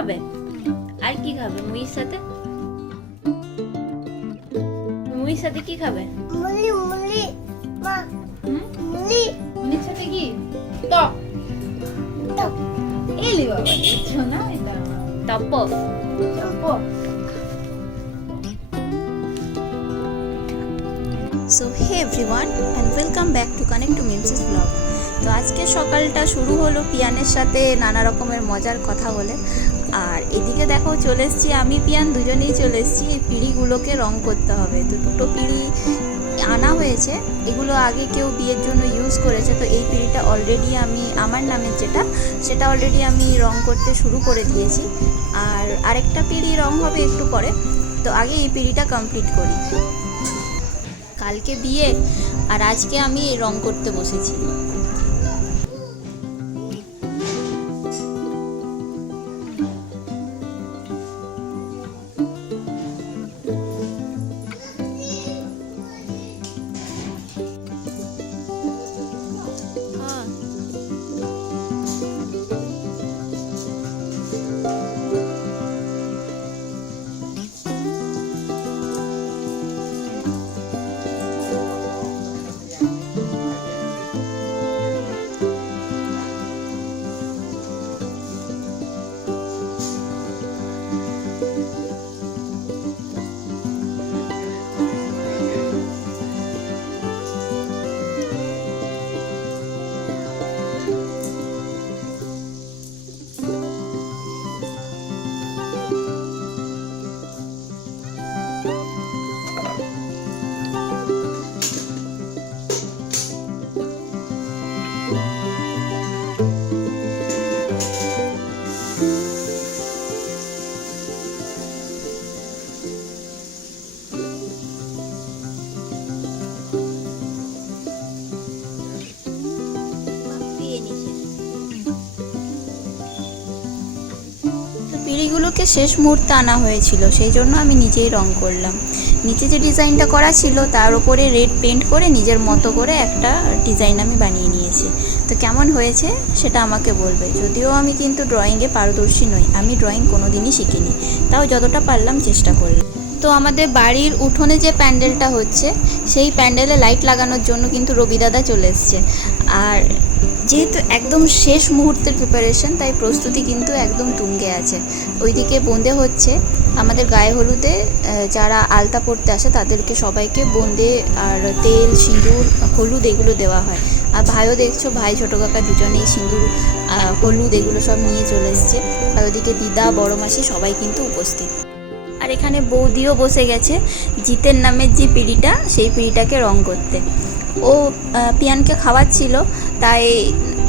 খাবে? আর কি খাবে? মুড়ির সাথে? মুড়ির সাথে কি খাবে? মুলি মুলি মা মুড়ির সাথে কি? টক। টক। এলি বাবা দেখছ না এটা? Top top so hey everyone and welcome back to connect to Mimsy's blog তো আজকে সকালটা শুরু হলো পিয়ানের সাথে নানা রকমের মজার কথা বলে। আর এদিকে দেখো চলে এসেছি আমি, পিয়ান, দুজনেই চলে এসেছি। এই পিঁড়িগুলোকে রং করতে হবে। তো দুটো পিঁড়ি আনা হয়েছে। এগুলো আগে কেউ বিয়ের জন্য ইউজ করেছে। তো এই পিঁড়িটা অলরেডি আমি, আমার নামের যেটা, সেটা অলরেডি আমি রং করতে শুরু করে দিয়েছি। আর আরেকটা পিঁড়ি রং হবে একটু পরে। তো আগে এই পিঁড়িটা কমপ্লিট করি। কালকে বিয়ে, আর আজকে আমি রং করতে বসেছি। তো পিঁড়িগুলোকে শেষ মুহূর্তে আনা হয়েছিল, সেই জন্য আমি নিজেই রং করলাম। নিচে যে ডিজাইনটা করা ছিল, তার উপরে রেড পেন্ট করে নিজের মতো করে একটা ডিজাইন আমি বানিয়ে নিয়েছি। তো কেমন হয়েছে সেটা আমাকে বলবে। যদিও আমি কিন্তু ড্রয়িংয়ে পারদর্শী নই, আমি ড্রয়িং কোনো দিনই শিখিনি, তাও যতটা পারলাম চেষ্টা করলাম। তো আমাদের বাড়ির উঠোনে যে প্যান্ডেলটা হচ্ছে, সেই প্যান্ডেলে লাইট লাগানোর জন্য কিন্তু রবি দাদা চলে এসছে। আর যেহেতু একদম শেষ মুহূর্তের প্রিপারেশন তাই প্রস্তুতি কিন্তু একদম তুঙ্গে আছে। ওইদিকে বোঁদে হচ্ছে, আমাদের গায়ে হলুদে যারা আলতা পড়তে আসে, তাদেরকে সবাইকে বোঁদে আর তেল, সিঁদুর, হলুদ এগুলো দেওয়া হয়। আর ভাইও দেখছ, ভাই, ছোটো কাকা দুজনেই সিঁদুর হলুদ এগুলো সব নিয়ে চলে এসছে। আর ওদিকে দিদা, বড় মাসি সবাই কিন্তু উপস্থিত। আর এখানে বৌদিও বসে গেছে, জিতের নামের যে পিঁড়িটা, সেই পিঁড়িটাকে রং করতে। ও পিয়ানকে খাওয়াচ্ছিল, তাই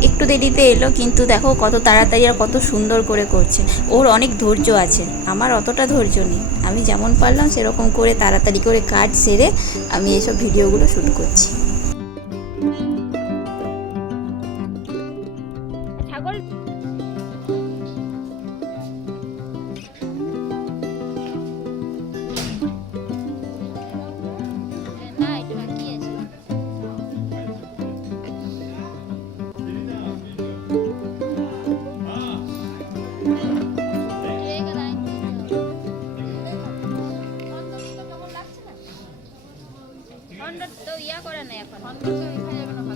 একটু দেরিতে এলো, কিন্তু দেখো কত তাড়াতাড়ি আর কত সুন্দর করে করছে। ওর অনেক ধৈর্য আছে, আমার অতটা ধৈর্য নেই। আমি যেমন পারলাম সেরকম করে তাড়াতাড়ি করে কাজ সেরে আমি এসব ভিডিওগুলো শ্যুট করছি। তো ইয়া করে নাই এখন। রং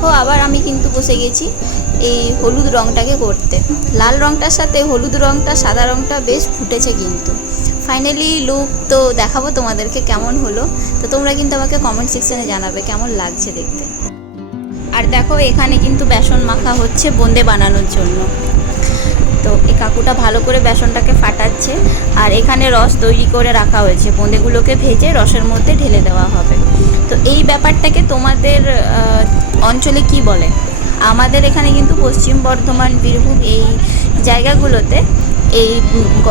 দেখো, আবার আমি কিন্তু বসে গেছি এই হলুদ রংটাকে করতে। লাল রংটার সাথে হলুদ রংটা, সাদা রংটা বেশ ফুটেছে কিন্তু। ফাইনালি লুক তো দেখাবো তোমাদেরকে কেমন হলো। তো তোমরা কিন্তু আমাকে কমেন্ট সেকশনে জানাবে কেমন লাগছে দেখতে। আর দেখো, এখানে কিন্তু বেসন মাখা হচ্ছে বোঁদে বানানোর জন্য। তো এই কাকুটা ভালো করে বেসনটাকে ফাটাচ্ছে, আর এখানে রস তৈরি করে রাখা হয়েছে। বোঁদেগুলোকে ভেজে রসের মধ্যে ঢেলে দেওয়া হবে। তো এই ব্যাপারটাকে তোমাদের অঞ্চলে কি বলে? আমাদের এখানে কিন্তু পশ্চিম বর্ধমান, বীরভূম এই জায়গাগুলোতে এই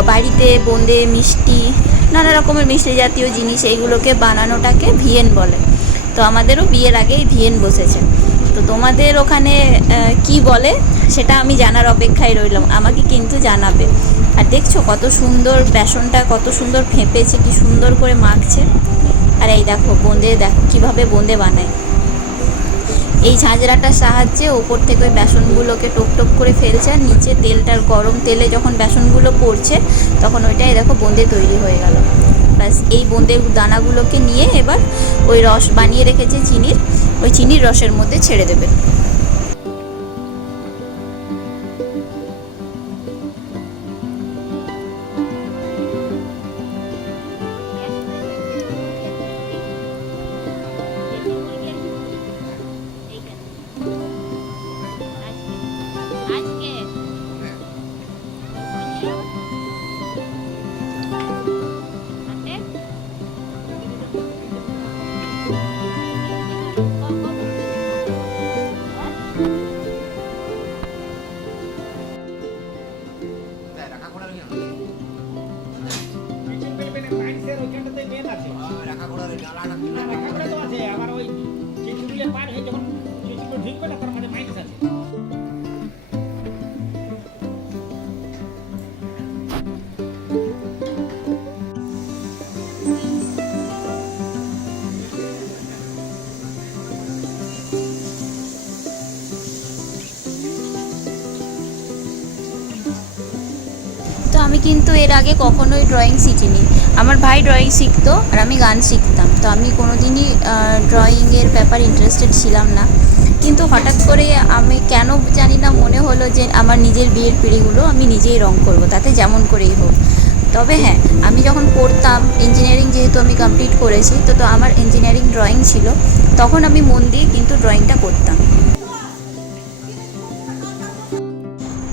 বাড়িতে বোঁদে মিষ্টি, নানা রকমের মিষ্টি জাতীয় জিনিস এইগুলোকে বানানোটাকে ভিয়েন বলে। তো আমাদেরও বিয়ের আগেই ভিয়েন বসেছে। তো তোমাদের ওখানে কি বলে? সেটা আমি জানার অপেক্ষায় রইলাম। আমাকে কিন্তু জানাবে। আর দেখছ কত সুন্দর বেসনটা, কত সুন্দর ফেঁপেছে, কি সুন্দর করে মাখছে। আর এই দেখো বোঁদে দেখো, কীভাবে বোঁদে বানায়। এই ঝাঁঝরাটার সাহায্যে ওপর থেকে ওই বেসনগুলোকে টোপ করে ফেলছে, আর নিচে তেলটার গরম তেলে যখন বেসনগুলো পড়ছে, তখন ওইটাই দেখো বোঁদে তৈরি হয়ে গেল। ব্যাস, এই বোঁদের দানাগুলোকে নিয়ে এবার ওই রস বানিয়ে রেখেছে চিনির, ওই চিনির রসের মধ্যে ছেড়ে দেবে। Oh. কিন্তু এর আগে কখনোই ড্রয়িং শিখিনি। আমার ভাই ড্রয়িং শিখতো আর আমি গান শিখতাম। তো আমি কোনোদিনই ড্রয়িংয়ের ব্যাপার ইন্টারেস্টেড ছিলাম না। কিন্তু হঠাৎ করে আমি কেন জানি না মনে হলো যে আমার নিজের বিয়ের পিঁড়িগুলো আমি নিজেই রং করব, তাতে যেমন করেই হোক। তবে হ্যাঁ আমি যখন পড়তাম ইঞ্জিনিয়ারিং যেহেতু আমি কমপ্লিট করেছি, তো তো আমার ইঞ্জিনিয়ারিং ড্রয়িং ছিল, তখন আমি মন দিয়ে কিন্তু ড্রয়িংটা করতাম।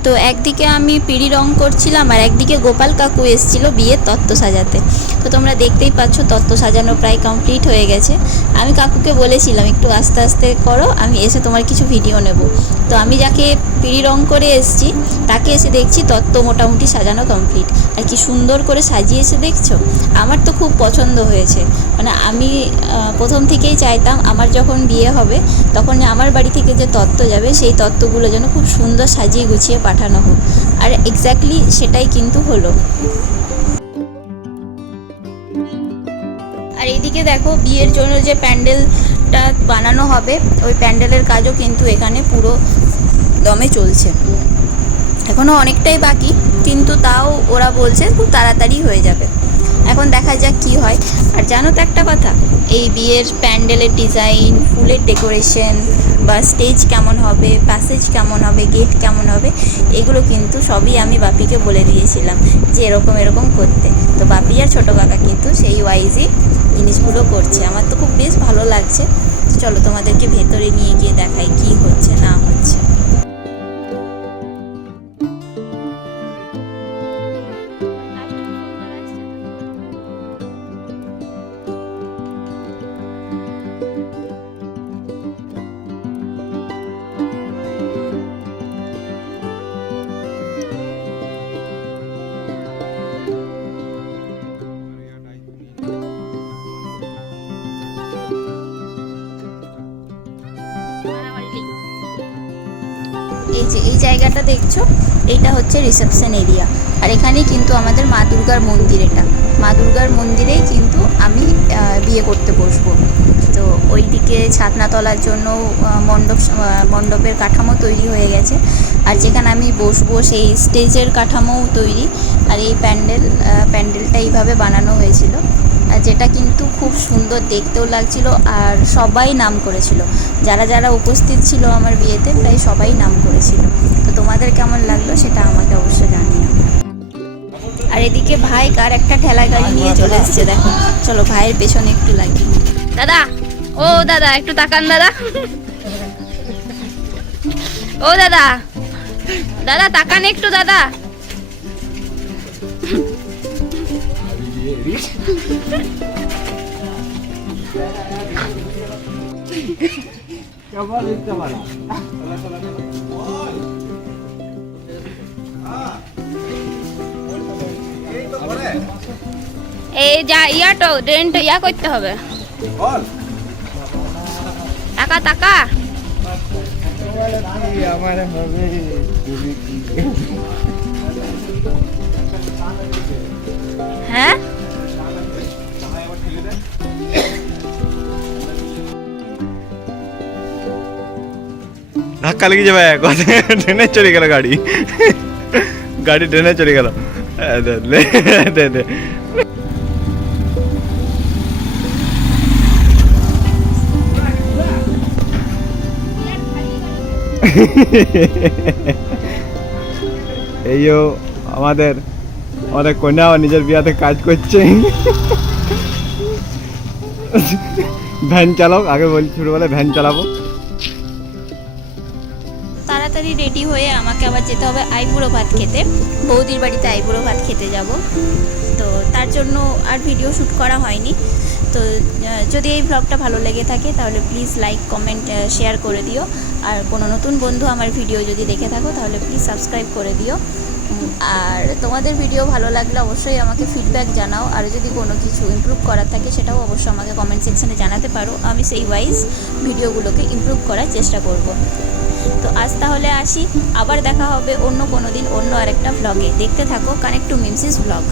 তো একদিকে আমি পিড়ি রং করছিলাম আর একদিকে গোপাল কাকু এসেছিল বিয়ের তত্ত্ব সাজাতে। তো তোমরা দেখতেই পাচ্ছ তত্ত্ব সাজানো প্রায় কমপ্লিট হয়ে গেছে। আমি কাকুকে বলেছিলাম, একটু আস্তে আস্তে করো, আমি এসে তোমার কিছু ভিডিও নেব। তো আমি যাকে পিড়ি রং করে এসেছি, তাকে এসে দেখছি তত্ত্ব মোটামুটি সাজানো কমপ্লিট আর কি সুন্দর করে সাজিয়ে এসে দেখছ? আমার তো খুব পছন্দ হয়েছে। মানে আমি প্রথম থেকেই চাইতাম আমার যখন বিয়ে হবে, তখন আমার বাড়ি থেকে যে তত্ত্ব যাবে, সেই তত্ত্বগুলো যেন খুব সুন্দর সাজিয়ে গুছিয়ে পাঠানো হোক। আর এক্স্যাক্টলি সেটাই কিন্তু হলো। আর এইদিকে দেখো, বিয়ের জন্য যে প্যান্ডেলটা বানানো হবে, ওই প্যান্ডেলের কাজও কিন্তু এখানে পুরো দমে চলছে। এখনও অনেকটাই বাকি, কিন্তু তাও ওরা বলছে খুব তাড়াতাড়ি হয়ে যাবে। এখন দেখা যাক কি হয়। আর জানো তো একটা কথা? এই বিয়ের প্যান্ডেলের ডিজাইন, ফুলের ডেকোরেশন বা স্টেজ কেমন হবে প্যাসেজ কেমন হবে গেট কেমন হবে, এগুলো কিন্তু সবই আমি বাপিকে বলে দিয়েছিলাম যে এরকম এরকম করতে। তো বাপি আর ছোটো কাকা কিন্তু সেই ওয়াইজই জিনিসগুলো করছে। আমার তো খুব বেশ ভালো লাগছে। চলো তোমাদেরকে ভেতরে নিয়ে গিয়ে দেখাই কি হচ্ছে, না হচ্ছে। জায়গাটা দেখছ এইটা হচ্ছে রিসেপশন এরিয়া আর এখানেই কিন্তু আমাদের মা দুর্গার মন্দির এটা। মা দুর্গার মন্দিরেই কিন্তু আমি বিয়ে করতে বসবো। তো ওইদিকে ছাতনা তোলার জন্য মণ্ডপ মণ্ডপের কাঠামো তৈরি হয়ে গেছে। আর যেখানে আমি বসবো, সেই স্টেজের কাঠামোও তৈরি। আর এই প্যান্ডেল প্যান্ডেলটা এইভাবে বানানো হয়েছিল। যেটা কিন্তু খুব সুন্দর দেখতেও লাগছিল আর সবাই নাম করেছিল। যারা যারা উপস্থিত ছিল আমার বিয়েতে প্রায় সবাই নাম করেছিল। তো তোমাদের কেমন লাগল সেটা আমাকে অবশ্যই জানিও। আর এদিকে ভাই কার একটা ঠেলা গাড়ি নিয়ে চলে এসছে দেখো। চলো ভাইয়ের পেছনে একটু লাগি। দাদা ও দাদা একটু তাকান দাদা। ও দাদা দাদা তাকান একটু দাদা। এই যা ইয়াটো রেন্ট ইয়া করতে হবে। টাকা টাকা। আমার হবে হ্যাঁ? ধাক্কা লেগে যাবে ট্রেনে চলে গেল গাড়ি। গাড়ি ট্রেনে চলে গেল। এইও আমাদের আমাদের কন্যা আমার নিজের বিয়াতে কাজ করছে। ভ্যান চালাও, আগে বলছি ছোটোবেলায় ভ্যান চালাবো। তাড়াতাড়ি রেডি হয়ে আমাকে আবার যেতে হবে আইবুড়ো ভাত খেতে। বৌদির বাড়িতে আইবুড়ো ভাত খেতে যাব। তো তার জন্য আর ভিডিও শ্যুট করা হয়নি। তো যদি এই ব্লগটা ভালো লেগে থাকে তাহলে প্লিজ লাইক কমেন্ট শেয়ার করে দিও। আর কোনো নতুন বন্ধু আমার ভিডিও যদি দেখে থাকো তাহলে প্লিজ সাবস্ক্রাইব করে দিও। আর তোমাদের ভিডিও ভালো লাগলে অবশ্যই আমাকে ফিডব্যাক জানাও। আর যদি কোনো কিছু ইমপ্রুভ করার থাকে সেটাও অবশ্যই আমাকে কমেন্ট সেকশানে জানাতে পারো। আমি সেই ওয়াইজ ভিডিওগুলোকে ইমপ্রুভ করার চেষ্টা করব। তো আজ তাহলে আসি, আবার দেখা হবে অন্য কোনো দিন অন্য আরেকটা ব্লগে দেখতে থাকো কানেক্ট টু মিমসিস ব্লগ